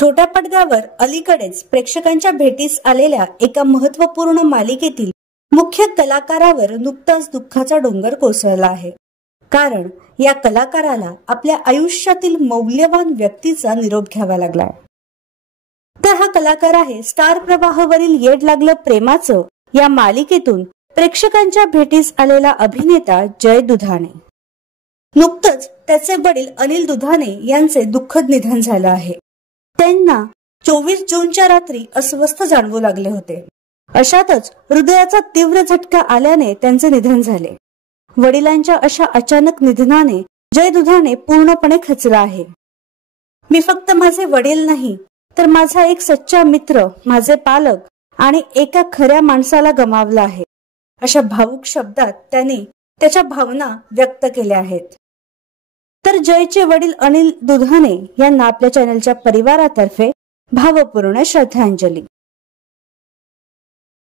छोट्या पडद्यावर अलीकडेच प्रेक्षकांच्या भेटीस आलेल्या एका महत्त्वपूर्ण मालिकेतील मुख्य कलाकारावर नुकताच दुःखाचा डोंगर कोसळला आहे। कारण या कलाकाराला आपल्या आयुष्यातील मौल्यवान व्यक्तीचा निरोप घ्यावा लागलाय। तर हा कलाकार आहे स्टार प्रवाहावरील येड लागलं प्रेमाचं या मालिकेतून प्रेक्षकांच्या भेटीस आलेला अभिनेता जय दुधाणे। नुकतंच त्याचे वडील अनिल दुधाणे यांचे दुःखद निधन झालं आहे। त्यांना 24 जूनच्या रात्री अस्वस्थ जाणवू लागले होते। अशातच हृदयाचा तीव्र झटका आल्याने त्यांचे निधन झाले। वडिलांच्या अशा अचानक निधनाने जय दुधाणे पूर्णपणे खचला आहे। मी फक्त माझे वडील नाही तर माझा एक सच्चा मित्र, माझे पालक आणि एका खऱ्या माणसाला गमावला आहे, अशा भावुक शब्दात त्याने त्याच्या भावना व्यक्त केल्या आहेत। तर जयचे वडील अनिल दुधाणे यांना आपल्या चॅनलच्या परिवारातर्फे भावपूर्ण श्रद्धांजली।